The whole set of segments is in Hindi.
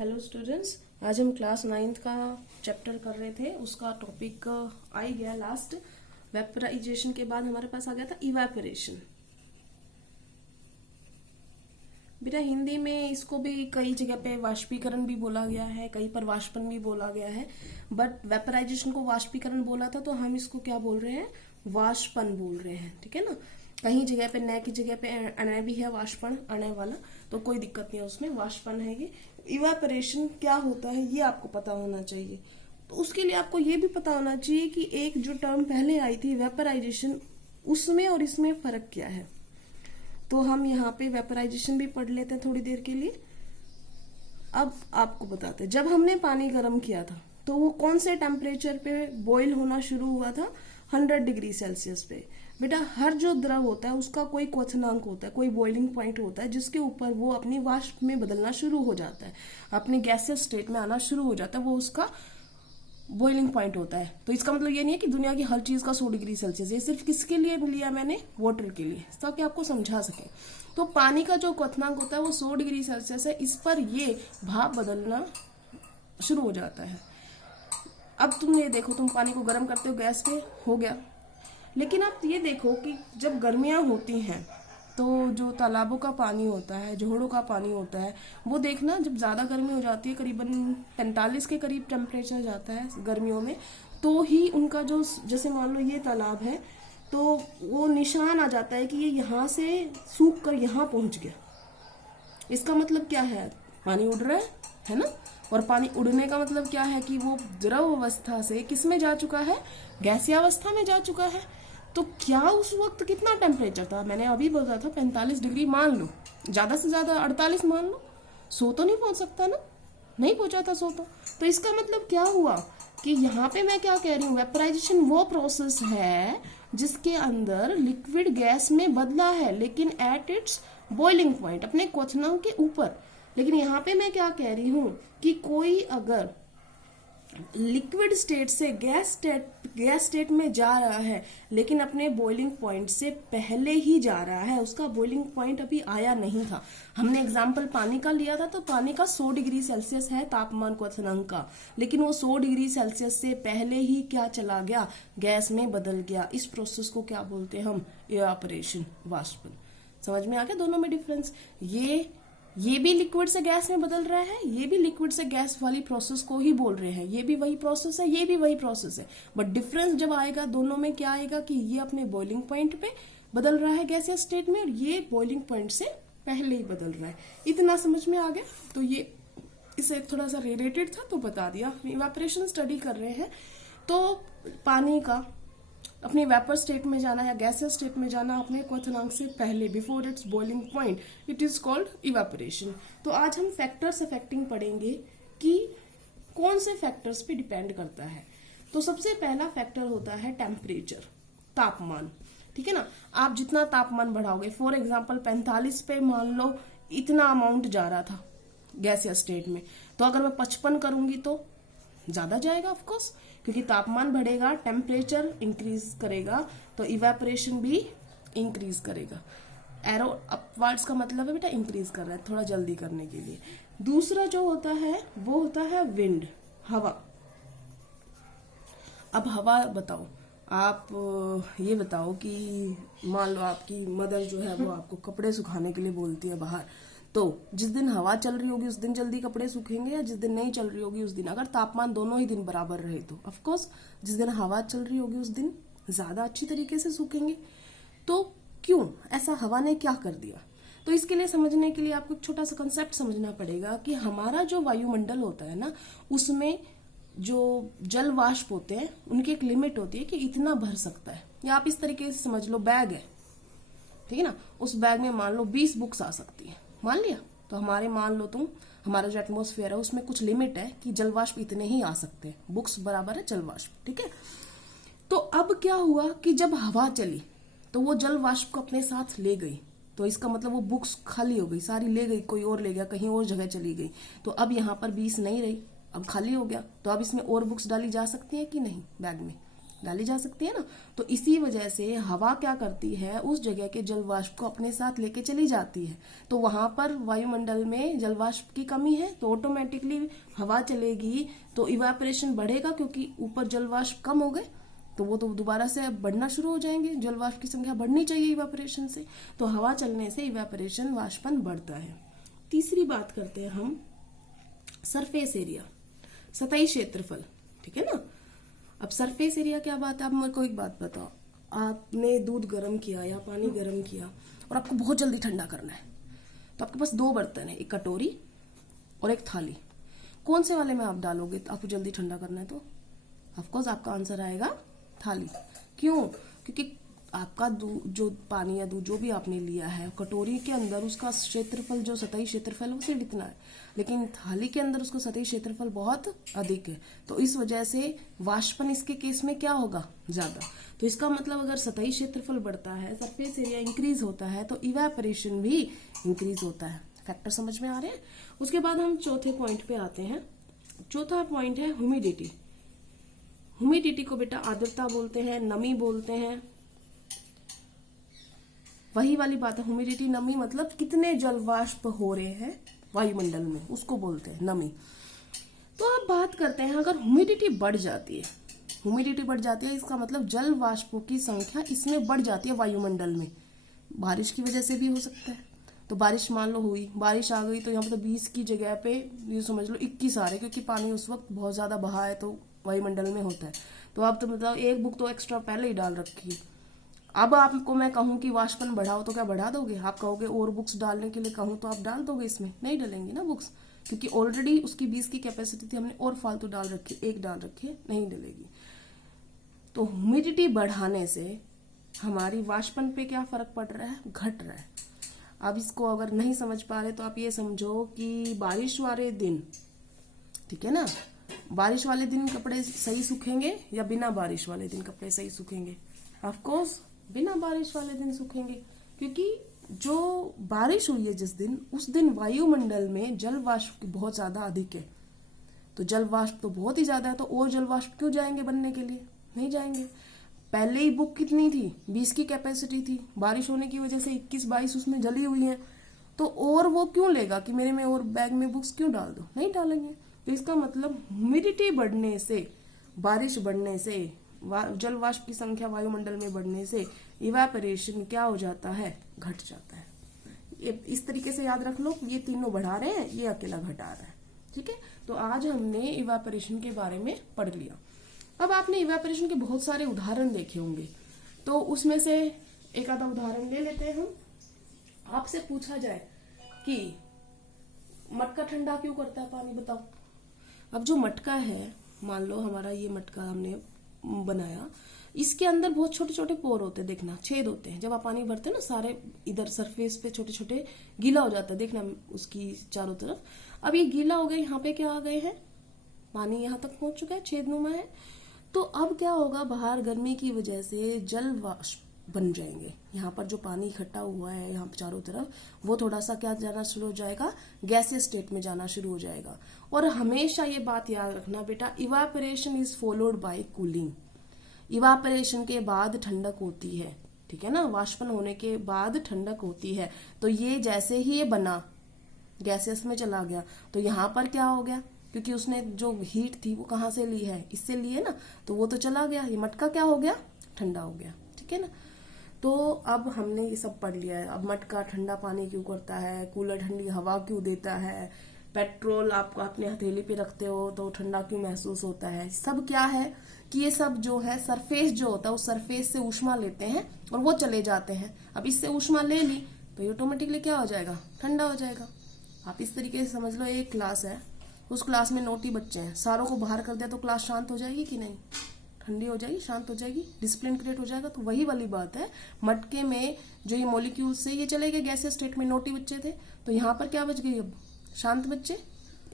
हेलो स्टूडेंट्स, आज हम क्लास 9th का चैप्टर कर रहे थे। उसका टॉपिक आ ही गया लास्ट। वेपराइजेशन के बाद हमारे पास आ गया था इवेपोरेशन। बेटा हिंदी में इसको भी कई जगह पे वाष्पीकरण भी बोला गया है, कहीं पर वाष्पन भी बोला गया है। बट वेपराइजेशन को वाष्पीकरण बोला था तो हम इसको क्या बोल रहे हैं, वाष्पन बोल रहे हैं। ठीक है ना। कहीं जगह पे न की जगह पे अणय भी है, वाष्पन अणय वाला, तो कोई दिक्कत नहीं है उसमें, वाष्पन है ये। इवेपोरेशन क्या होता है ये आपको पता होना चाहिए। तो उसके लिए आपको ये भी पता होना चाहिए कि एक जो टर्म पहले आई थी वेपराइजेशन, उसमें और इसमें फर्क क्या है। तो हम यहाँ पे वेपराइजेशन भी पढ़ लेते हैं थोड़ी देर के लिए। अब आपको बताते हैं, जब हमने पानी गर्म किया था तो वो कौन से टेम्परेचर पे बॉईल होना शुरू हुआ था, 100 डिग्री सेल्सियस पे। बेटा हर जो द्रव होता है उसका कोई क्वथनांक होता है, कोई बॉइलिंग पॉइंट होता है जिसके ऊपर वो अपनी वाष्प में बदलना शुरू हो जाता है, अपने गैसियस स्टेट में आना शुरू हो जाता है, वो उसका बॉइलिंग पॉइंट होता है। तो इसका मतलब ये नहीं है कि दुनिया की हर चीज का 100 डिग्री सेल्सियस। ये सिर्फ किसके लिए लिया मैंने, वाटर के लिए, ताकि आपको समझा सके। तो पानी का जो क्वथनांक होता है वो 100 डिग्री सेल्सियस है, इस पर ये भाप बदलना शुरू हो जाता है। अब तुम ये देखो, तुम पानी को गर्म करते हो गैस पे, हो गया। लेकिन आप ये देखो कि जब गर्मियां होती हैं तो जो तालाबों का पानी होता है, जोहड़ों का पानी होता है, वो देखना जब ज़्यादा गर्मी हो जाती है, करीबन 45 के करीब टेम्परेचर जाता है गर्मियों में, तो ही उनका जो, जैसे मान लो ये तालाब है तो वो निशान आ जाता है कि ये यहाँ से सूख कर यहाँ पहुँच गया। इसका मतलब क्या है, पानी उड़ रहा है ना। और पानी उड़ने का मतलब क्या है कि वो द्रव अवस्था से किस में जा चुका है, गैसीय अवस्था में जा चुका है। तो क्या उस वक्त कितना टेम्परेचर था, मैंने अभी बोला था 45 डिग्री मान लो, ज्यादा से ज्यादा 48 मान लो, 100 तो नहीं पहुंच सकता ना, नहीं पहुंचा था 100 तो इसका मतलब क्या हुआ कि यहाँ पे मैं क्या कह रही हूँ, वेपराइजेशन वो प्रोसेस है जिसके अंदर लिक्विड गैस में बदला है, लेकिन एट इट्स बॉइलिंग पॉइंट, अपने क्वथनांक के ऊपर। लेकिन यहाँ पे मैं क्या कह रही हूँ कि कोई अगर लिक्विड स्टेट से गैस स्टेट में जा रहा है, लेकिन अपने बॉइलिंग पॉइंट से पहले ही जा रहा है, उसका बॉइलिंग पॉइंट अभी आया नहीं था। हमने एग्जांपल पानी का लिया था, तो पानी का 100 डिग्री सेल्सियस है तापमान क्वथनांक का, लेकिन वो 100 डिग्री सेल्सियस से पहले ही क्या चला गया, गैस में बदल गया। इस प्रोसेस को क्या बोलते हैं हम, इवेपोरेशन, वाष्पन। समझ में आ गया दोनों में डिफरेंस। ये भी लिक्विड से गैस में बदल रहा है, ये भी लिक्विड से गैस वाली प्रोसेस को ही बोल रहे हैं। ये भी वही प्रोसेस है, ये भी वही प्रोसेस है, बट डिफरेंस जब आएगा दोनों में क्या आएगा कि ये अपने बॉइलिंग पॉइंट पे बदल रहा है गैसियस स्टेट में, और ये बॉइलिंग पॉइंट से पहले ही बदल रहा है। इतना समझ में आ गया। तो ये इसे थोड़ा सा रिलेटेड था तो बता दिया। इवेपोरेशन स्टडी कर रहे हैं तो पानी का अपने वेपर स्टेट में जाना या गैसियस स्टेट में जाना अपने क्वथनांक से पहले, before it's boiling point, it is called evaporation. तो आज हम फैक्टर्स अफेक्टिंग पढ़ेंगे कि कौन से फैक्टर्स पे डिपेंड करता है। तो सबसे पहला फैक्टर होता है टेम्परेचर, तापमान। ठीक है ना। आप जितना तापमान बढ़ाओगे, फॉर एग्जाम्पल 45 पे मान लो इतना अमाउंट जा रहा था गैसियस स्टेट में, तो अगर मैं 55 करूंगी तो ज्यादा जाएगा ऑफकोर्स, क्योंकि तापमान बढ़ेगा, टेम्परेचर इंक्रीज करेगा, तो इवेपोरेशन भी इंक्रीज करेगा। एरो अपवर्ड्स का मतलब है बेटा इंक्रीज कर रहा है, थोड़ा जल्दी करने के लिए। दूसरा जो होता है वो होता है विंड, हवा। अब हवा बताओ, आप ये बताओ कि मान लो आपकी मदर जो है वो आपको कपड़े सुखाने के लिए बोलती है बाहर, तो जिस दिन हवा चल रही होगी उस दिन जल्दी कपड़े सूखेंगे, या जिस दिन नहीं चल रही होगी उस दिन, अगर तापमान दोनों ही दिन बराबर रहे तो ऑफ कोर्स जिस दिन हवा चल रही होगी उस दिन ज्यादा अच्छी तरीके से सूखेंगे। तो क्यों ऐसा, हवा ने क्या कर दिया? तो इसके लिए समझने के लिए आपको एक छोटा सा कंसेप्ट समझना पड़ेगा कि हमारा जो वायुमंडल होता है ना, उसमें जो जल वाष्प होते हैं उनकी एक लिमिट होती है कि इतना भर सकता है। या आप इस तरीके से समझ लो, बैग है, ठीक है ना, उस बैग में मान लो 20 बुक्स आ सकती है, मान लिया। तो हमारे मान लो तुम, हमारा जो एटमॉस्फेयर है उसमें कुछ लिमिट है कि जल वाष्प इतने ही आ सकते हैं, बुक्स बराबर है जल वाष्प। ठीक है। तो अब क्या हुआ कि जब हवा चली तो वो जल वाष्प को अपने साथ ले गई, तो इसका मतलब वो बुक्स खाली हो गई, सारी ले गई, कोई और ले गया, कहीं और जगह चली गई। तो अब यहाँ पर 20 नहीं रही, अब खाली हो गया, तो अब इसमें और बुक्स डाली जा सकती है कि नहीं बैग में? डाली जा सकती है ना। तो इसी वजह से हवा क्या करती है, उस जगह के जल वाष्प को अपने साथ लेके चली जाती है। तो वहां पर वायुमंडल में जल वाष्प की कमी है, तो ऑटोमेटिकली हवा चलेगी तो इवापोरेशन बढ़ेगा, क्योंकि ऊपर जल वाष्प कम हो गए तो वो तो दोबारा से बढ़ना शुरू हो जाएंगे। जल वाष्प की संख्या बढ़नी चाहिए इवापोरेशन से, तो हवा चलने से इवापोरेशन वाष्पन बढ़ता है। तीसरी बात करते हैं हम सरफेस एरिया, सतही क्षेत्रफल, ठीक है ना। अब सरफेस एरिया क्या बात है, आप मेरे को एक बात बताओ, आपने दूध गर्म किया या पानी गर्म किया और आपको बहुत जल्दी ठंडा करना है, तो आपके पास 2 बर्तन है, एक कटोरी और एक थाली। कौन से वाले में आप डालोगे तो आपको जल्दी ठंडा करना है? तो ऑफकोर्स आपका आंसर आएगा थाली। क्यों? क्योंकि आपका जो पानी या दूध जो भी आपने लिया है, कटोरी के अंदर उसका क्षेत्रफल, जो सतही क्षेत्रफल, वो सिर्फ इतना है, लेकिन थाली के अंदर उसका सतही क्षेत्रफल बहुत अधिक है। तो इस वजह से वाष्पन इसके केस में क्या होगा? ज्यादा। तो इसका मतलब अगर सतही क्षेत्रफल बढ़ता है, सरफेस एरिया इंक्रीज होता है, तो इवेपोरेशन भी इंक्रीज होता है। फैक्टर समझ में आ रहे हैं? उसके बाद हम चौथे पॉइंट पे आते हैं। चौथा पॉइंट है ह्यूमिडिटी। ह्यूमिडिटी को बेटा आर्द्रता बोलते हैं, नमी बोलते हैं। वही वाली बात है, ह्यूमिडिटी नमी मतलब कितने जल वाष्प हो रहे हैं वायुमंडल में, उसको बोलते हैं नमी। तो अब बात करते हैं, अगर ह्यूमिडिटी बढ़ जाती है, ह्यूमिडिटी बढ़ जाती है इसका मतलब जल वाष्पों की संख्या इसमें बढ़ जाती है वायुमंडल में। बारिश की वजह से भी हो सकता है। तो बारिश मान लो हुई, बारिश आ गई, तो यहाँ पर तो 20 की जगह पे ये समझ लो 21 आ रहे, क्योंकि पानी उस वक्त बहुत ज्यादा बहा है, तो वायुमंडल में होता है। तो अब तो मतलब एक बुक तो एक्स्ट्रा पहले ही डाल रखी है। अब आपको मैं कहूं कि वाष्पन बढ़ाओ तो क्या बढ़ा दोगे? आप कहोगे और बुक्स डालने के लिए कहूं तो आप डाल दोगे? इसमें नहीं डलेंगी ना बुक्स, क्योंकि ऑलरेडी उसकी 20 की कैपेसिटी थी, हमने और फालतू डाल रखी, एक डाल रखी है, नहीं डलेगी। तो ह्यूमिडिटी बढ़ाने से हमारी वाष्पन पे क्या फर्क पड़ रहा है? घट रहा है। अब इसको अगर नहीं समझ पा रहे तो आप ये समझो कि बारिश वाले दिन, ठीक है ना, बारिश वाले दिन कपड़े सही सूखेंगे या बिना बारिश वाले दिन कपड़े सही सूखेंगे? ऑफ कोर्स बिना बारिश वाले दिन सूखेंगे, क्योंकि जो बारिश हुई है जिस दिन, उस दिन वायुमंडल में जल वाष्प बहुत ज्यादा अधिक है। तो जल वाष्प तो बहुत ही ज्यादा है, तो और जल वाष्प क्यों जाएंगे बनने के लिए? नहीं जाएंगे। पहले ही बुक कितनी थी? 20 की कैपेसिटी थी, बारिश होने की वजह से 21-22 उसमें जली हुई है, तो और वो क्यों लेगा कि मेरे में और बैग में बुक्स क्यों डाल दो? नहीं डालेंगे। तो इसका मतलब ह्यूमिडिटी बढ़ने से, बारिश बढ़ने से, जल वाष्प की संख्या वायुमंडल में बढ़ने से इवेपोरेशन क्या हो जाता है? घट जाता है। इस तरीके से याद रख लो, ये तीनों बढ़ा रहे हैं, ये अकेला घटा रहा है, ठीक है। तो आज हमने इवेपोरेशन के बारे में पढ़ लिया। अब आपने इवेपोरेशन के बहुत सारे उदाहरण देखे होंगे, तो उसमें से एक आधा उदाहरण ले लेते हैं हम। आपसे पूछा जाए कि मटका ठंडा क्यों करता है पानी, बताओ। अब जो मटका है, मान लो हमारा ये मटका हमने बनाया, इसके अंदर बहुत छोटे छोटे पोर होते हैं, देखना छेद होते हैं। जब आप पानी भरते हैं ना, सारे इधर सरफेस पे छोटे छोटे गीला हो जाता है, देखना उसकी चारों तरफ। अब ये गीला हो गया, यहाँ पे क्या आ गए हैं? पानी यहाँ तक पहुंच चुका है, छेदनुमा है। तो अब क्या होगा? बाहर गर्मी की वजह से जल वाष्प बन जाएंगे। यहाँ पर जो पानी इकट्ठा हुआ है यहाँ चारों तरफ, वो थोड़ा सा क्या जाना शुरू हो जाएगा? गैसियस स्टेट में जाना शुरू हो जाएगा। और हमेशा ये बात याद रखना बेटा, evaporation is followed by cooling. Evaporation के बाद ठंडक होती है, ठीक है ना। वाष्पन होने के बाद ठंडक होती है। तो ये जैसे ही ये बना, गैसेस में चला गया, तो यहाँ पर क्या हो गया? क्योंकि उसने जो हीट थी वो कहाँ से ली है? इससे ली है ना, तो वो तो चला गया। ये मटका क्या हो गया? ठंडा हो गया, ठीक है ना। तो अब हमने ये सब पढ़ लिया है। अब मटका ठंडा पानी क्यों करता है, कूलर ठंडी हवा क्यों देता है, पेट्रोल आप अपने हथेली पे रखते हो तो ठंडा क्यों महसूस होता है, सब क्या है कि ये सब जो है सरफेस जो होता है, उस सरफेस से ऊष्मा लेते हैं और वो चले जाते हैं। अब इससे ऊष्मा ले ली तो ये ऑटोमेटिकली क्या हो जाएगा? ठंडा हो जाएगा। आप इस तरीके से समझ लो, एक क्लास है, उस क्लास में नोटी बच्चे हैं, सारों को बाहर कर दिया तो क्लास शांत हो जाएगी कि नहीं? ठंडी हो जाएगी, शांत हो जाएगी, डिसिप्लिन क्रिएट हो जाएगा। तो वही वाली बात है, मटके में जो ये मॉलिक्यूल से ये चले गए गैसियस स्टेट में, नोटी बच्चे थे, तो यहाँ पर क्या बच गई? अब शांत बच्चे।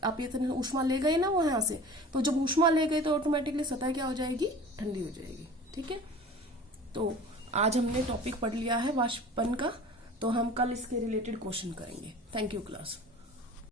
आप ये तो ऊष्मा ले गए ना वहां से, तो जब ऊष्मा ले गए तो ऑटोमेटिकली सतह क्या हो जाएगी? ठंडी हो जाएगी, ठीक है। तो आज हमने टॉपिक पढ़ लिया है वाष्पन का, तो हम कल इसके रिलेटेड क्वेश्चन करेंगे। Thank you class.